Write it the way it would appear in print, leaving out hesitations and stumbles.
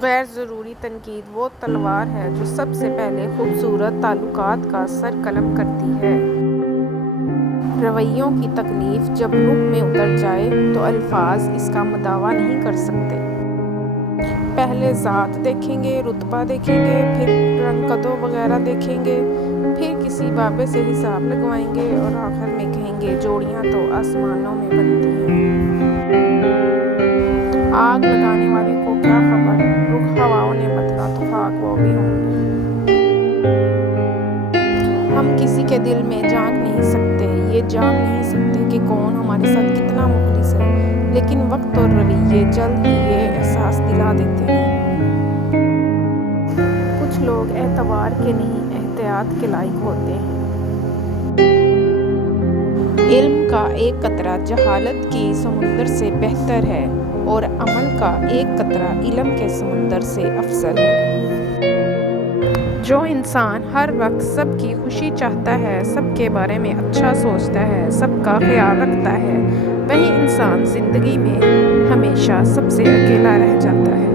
غیر ضروری تنقید وہ تلوار ہے جو سب سے پہلے خوبصورت تعلقات کا سر قلم کرتی ہے۔ رویوں کی تکلیف جب روح میں اتر جائے تو الفاظ اس کا مداوا نہیں کر سکتے۔ پہلے ذات دیکھیں گے، رتبہ دیکھیں گے، پھر رنگ قدو وغیرہ دیکھیں گے، پھر کسی بابے سے حساب لگوائیں گے اور آخر میں کہیں گے جوڑیاں تو آسمانوں میں بنتی ہیں۔ آگ لگانے والے کو کیا خبر، رخ ہواؤں نے بدلا تو خاک وہ بھی ہوں گی۔ ہم کسی کے دل میں جھانک نہیں سکتے، یہ جان نہیں سکتے کہ کون ہمارے ساتھ کتنا مخلص ہے، لیکن وقت اور رویے جلد ہی یہ احساس دلا دیتے ہیں۔ کچھ لوگ اعتبار کے نہیں احتیاط کے لائق ہوتے ہیں۔ علم کا ایک قطرہ جہالت کی سمندر سے بہتر ہے اور عمل کا ایک قطرہ علم کے سمندر سے افضل ہے۔ جو انسان ہر وقت سب کی خوشی چاہتا ہے، سب کے بارے میں اچھا سوچتا ہے، سب کا خیال رکھتا ہے، وہی انسان زندگی میں ہمیشہ سب سے اکیلا رہ جاتا ہے۔